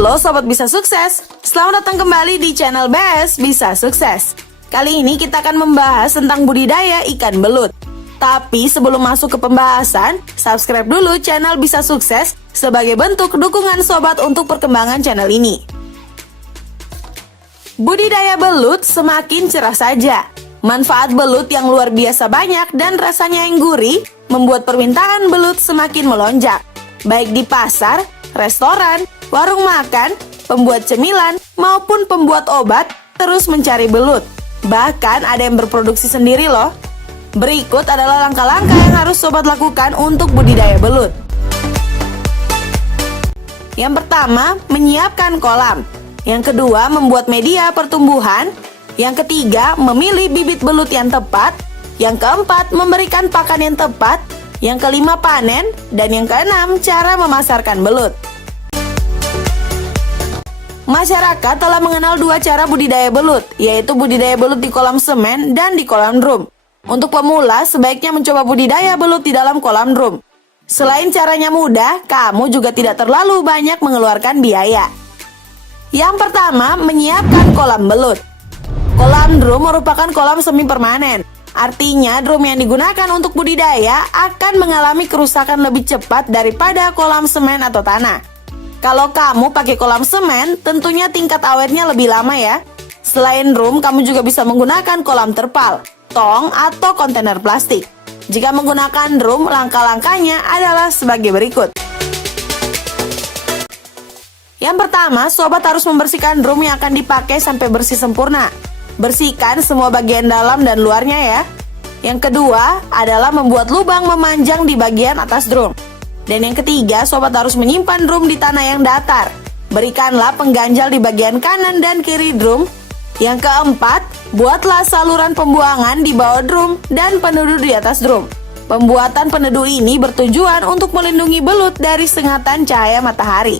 Halo Sobat Bisa Sukses, selamat datang kembali di channel BS Bisa Sukses. Kali ini kita akan membahas tentang budidaya ikan belut. Tapi sebelum masuk ke pembahasan, subscribe dulu channel Bisa Sukses sebagai bentuk dukungan Sobat untuk perkembangan channel ini. Budidaya belut semakin cerah saja. Manfaat belut yang luar biasa banyak dan rasanya yang gurih membuat permintaan belut semakin melonjak. Baik di pasar, restoran, warung makan, pembuat cemilan, maupun pembuat obat terus mencari belut. Bahkan ada yang berproduksi sendiri loh. Berikut adalah langkah-langkah yang harus Sobat lakukan untuk budidaya belut. Yang pertama, menyiapkan kolam. Yang kedua, membuat media pertumbuhan. Yang ketiga, memilih bibit belut yang tepat. Yang keempat, memberikan pakan yang tepat. Yang kelima, panen. Dan yang keenam, cara memasarkan belut. Masyarakat telah mengenal dua cara budidaya belut, yaitu budidaya belut di kolam semen dan di kolam drum. Untuk pemula, sebaiknya mencoba budidaya belut di dalam kolam drum. Selain caranya mudah, kamu juga tidak terlalu banyak mengeluarkan biaya. Yang pertama, menyiapkan kolam belut. Kolam drum merupakan kolam semi permanen. Artinya, drum yang digunakan untuk budidaya akan mengalami kerusakan lebih cepat daripada kolam semen atau tanah. Kalau kamu pakai kolam semen, tentunya tingkat awetnya lebih lama ya. Selain drum, kamu juga bisa menggunakan kolam terpal, tong, atau kontainer plastik. Jika menggunakan drum, langkah-langkahnya adalah sebagai berikut. Yang pertama, Sobat harus membersihkan drum yang akan dipakai sampai bersih sempurna. Bersihkan semua bagian dalam dan luarnya ya. Yang kedua adalah membuat lubang memanjang di bagian atas drum. Dan yang ketiga, Sobat harus menyimpan drum di tanah yang datar. Berikanlah pengganjal di bagian kanan dan kiri drum. Yang keempat, buatlah saluran pembuangan di bawah drum dan peneduh di atas drum. Pembuatan peneduh ini bertujuan untuk melindungi belut dari sengatan cahaya matahari.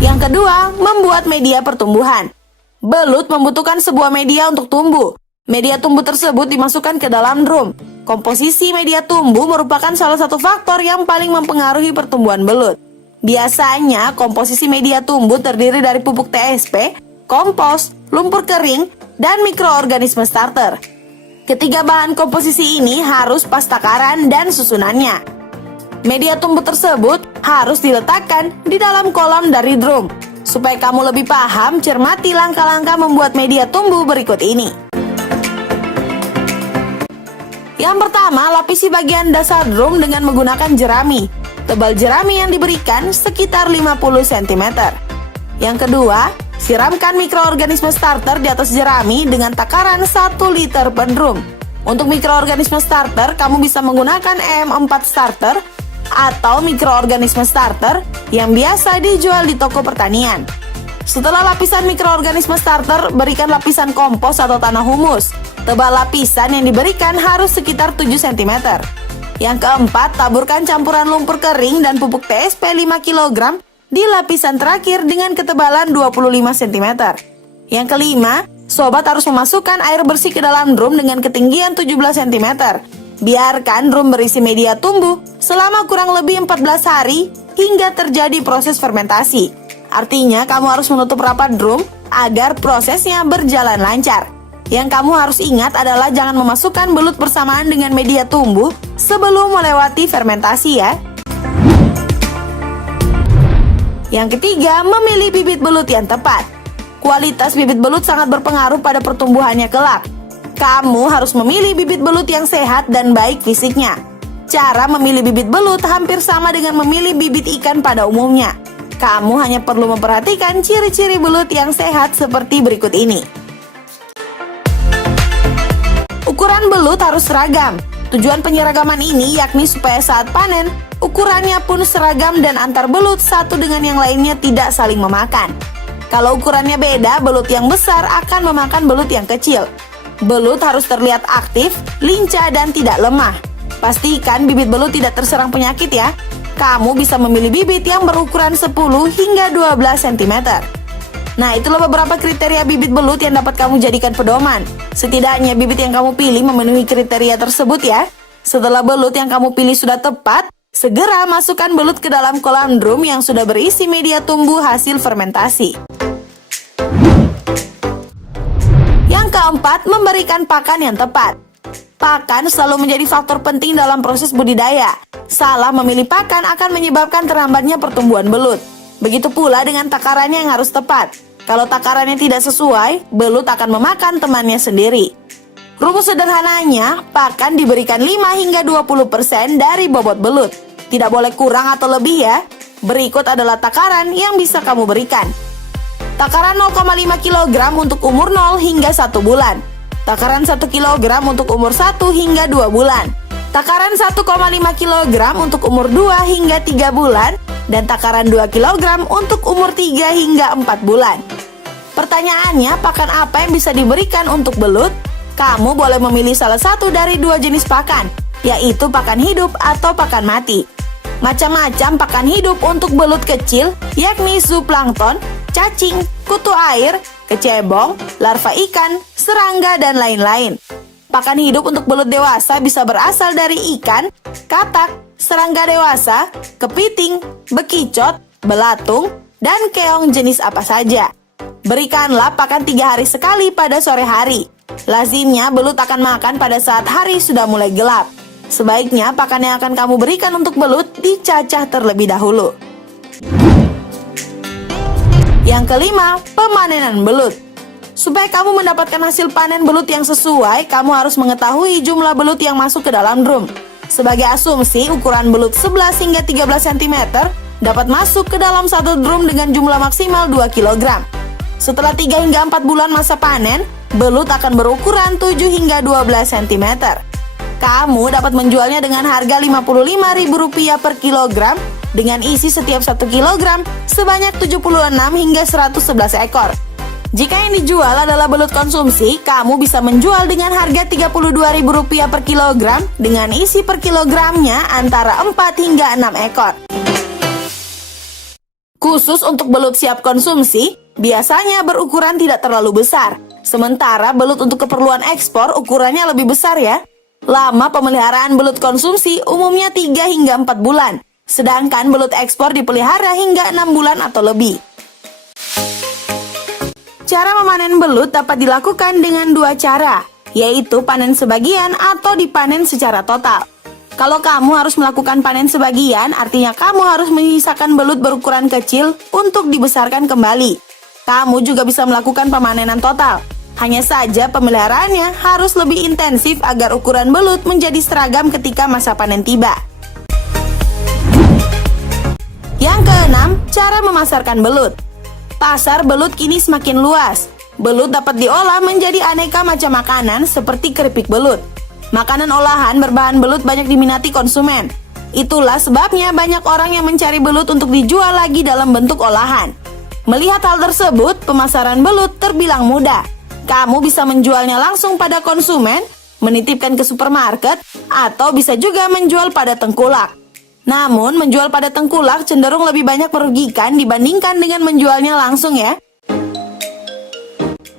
Yang kedua, membuat media pertumbuhan. Belut membutuhkan sebuah media untuk tumbuh. Media tumbuh tersebut dimasukkan ke dalam drum. Komposisi media tumbuh merupakan salah satu faktor yang paling mempengaruhi pertumbuhan belut. Biasanya, komposisi media tumbuh terdiri dari pupuk TSP, kompos, lumpur kering, dan mikroorganisme starter. Ketiga bahan komposisi ini harus pas takaran dan susunannya. Media tumbuh tersebut harus diletakkan di dalam kolam dari drum. Supaya kamu lebih paham, cermati langkah-langkah membuat media tumbuh berikut ini. Yang pertama, lapisi bagian dasar drum dengan menggunakan jerami. Tebal jerami yang diberikan sekitar 50 cm. Yang kedua, siramkan mikroorganisme starter di atas jerami dengan takaran 1 liter per drum. Untuk mikroorganisme starter, kamu bisa menggunakan EM4 starter atau mikroorganisme starter yang biasa dijual di toko pertanian. Setelah lapisan mikroorganisme starter, berikan lapisan kompos atau tanah humus. Tebal lapisan yang diberikan harus sekitar 7 cm. Yang keempat, taburkan campuran lumpur kering dan pupuk TSP 5 kg di lapisan terakhir dengan ketebalan 25 cm. Yang kelima, Sobat harus memasukkan air bersih ke dalam drum dengan ketinggian 17 cm. Biarkan drum berisi media tumbuh selama kurang lebih 14 hari hingga terjadi proses fermentasi. Artinya kamu harus menutup rapat drum agar prosesnya berjalan lancar. Yang kamu harus ingat adalah jangan memasukkan belut bersamaan dengan media tumbuh sebelum melewati fermentasi ya. Yang ketiga, memilih bibit belut yang tepat. Kualitas bibit belut sangat berpengaruh pada pertumbuhannya kelak. Kamu harus memilih bibit belut yang sehat dan baik fisiknya. Cara memilih bibit belut hampir sama dengan memilih bibit ikan pada umumnya. Kamu hanya perlu memperhatikan ciri-ciri belut yang sehat seperti berikut ini. Ukuran belut harus seragam. Tujuan penyeragaman ini yakni supaya saat panen, ukurannya pun seragam dan antar belut satu dengan yang lainnya tidak saling memakan. Kalau ukurannya beda, belut yang besar akan memakan belut yang kecil. Belut harus terlihat aktif, lincah, dan tidak lemah. Pastikan bibit belut tidak terserang penyakit ya. Kamu bisa memilih bibit yang berukuran 10 hingga 12 cm. Nah, itulah beberapa kriteria bibit belut yang dapat kamu jadikan pedoman. Setidaknya bibit yang kamu pilih memenuhi kriteria tersebut ya. Setelah belut yang kamu pilih sudah tepat, Segera masukkan belut ke dalam kolam drum yang sudah berisi media tumbuh hasil fermentasi. Yang keempat, memberikan pakan yang tepat. Pakan selalu menjadi faktor penting dalam proses budidaya. Salah memilih pakan akan menyebabkan terhambatnya pertumbuhan belut. Begitu pula dengan takarannya yang harus tepat. Kalau takarannya tidak sesuai, belut akan memakan temannya sendiri. Rumus sederhananya, pakan diberikan 5 hingga 20% dari bobot belut. Tidak boleh kurang atau lebih ya. Berikut adalah takaran yang bisa kamu berikan. Takaran 0,5 kg untuk umur 0 hingga 1 bulan. Takaran 1 kg untuk umur 1 hingga 2 bulan. Takaran 1,5 kg untuk umur 2 hingga 3 bulan. Dan takaran 2 kg untuk umur 3 hingga 4 bulan. Pertanyaannya, pakan apa yang bisa diberikan untuk belut? Kamu boleh memilih salah satu dari 2 jenis pakan, yaitu pakan hidup atau pakan mati. Macam-macam pakan hidup untuk belut kecil, yakni zooplankton, cacing, kutu air, kecebong, larva ikan, serangga, dan lain-lain. Pakan hidup untuk belut dewasa bisa berasal dari ikan, katak, serangga dewasa, kepiting, bekicot, belatung, dan keong jenis apa saja. Berikanlah pakan 3 hari sekali pada sore hari. Lazimnya belut akan makan pada saat hari sudah mulai gelap. Sebaiknya pakan yang akan kamu berikan untuk belut dicacah terlebih dahulu. Yang kelima, pemanenan belut. Supaya kamu mendapatkan hasil panen belut yang sesuai, kamu harus mengetahui jumlah belut yang masuk ke dalam drum. Sebagai asumsi, ukuran belut 11 hingga 13 cm dapat masuk ke dalam satu drum dengan jumlah maksimal 2 kg. Setelah 3 hingga 4 bulan masa panen, belut akan berukuran 7 hingga 12 cm. Kamu dapat menjualnya dengan harga Rp55.000 per kilogram dengan isi setiap 1 kilogram sebanyak 76 hingga 111 ekor. Jika yang dijual adalah belut konsumsi, kamu bisa menjual dengan harga Rp32.000 per kilogram dengan isi per kilogramnya antara 4 hingga 6 ekor. Khusus untuk belut siap konsumsi, biasanya berukuran tidak terlalu besar. Sementara belut untuk keperluan ekspor ukurannya lebih besar ya. Lama pemeliharaan belut konsumsi umumnya 3 hingga 4 bulan. Sedangkan belut ekspor dipelihara hingga 6 bulan atau lebih. Cara memanen belut dapat dilakukan dengan 2 cara, yaitu panen sebagian atau dipanen secara total. Kalau kamu harus melakukan panen sebagian, artinya kamu harus menyisakan belut berukuran kecil untuk dibesarkan kembali. Kamu juga bisa melakukan pemanenan total. Hanya saja pemeliharaannya harus lebih intensif agar ukuran belut menjadi seragam ketika masa panen tiba. Yang keenam, cara memasarkan belut. Pasar belut kini semakin luas. Belut dapat diolah menjadi aneka macam makanan seperti keripik belut. Makanan olahan berbahan belut banyak diminati konsumen. Itulah sebabnya banyak orang yang mencari belut untuk dijual lagi dalam bentuk olahan. Melihat hal tersebut, pemasaran belut terbilang mudah. Kamu bisa menjualnya langsung pada konsumen, menitipkan ke supermarket, atau bisa juga menjual pada tengkulak. Namun, menjual pada tengkulak cenderung lebih banyak merugikan dibandingkan dengan menjualnya langsung ya.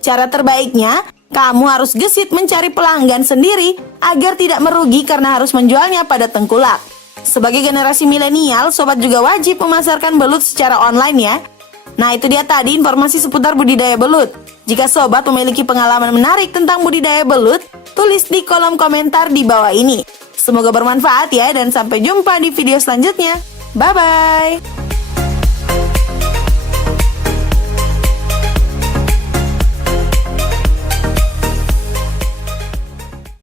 Cara terbaiknya, kamu harus gesit mencari pelanggan sendiri agar tidak merugi karena harus menjualnya pada tengkulak. Sebagai generasi milenial, sobat juga wajib memasarkan belut secara online ya. Nah, itu dia tadi informasi seputar budidaya belut. Jika sobat memiliki pengalaman menarik tentang budidaya belut, tulis di kolom komentar di bawah ini. Semoga bermanfaat ya, dan sampai jumpa di video selanjutnya. Bye-bye!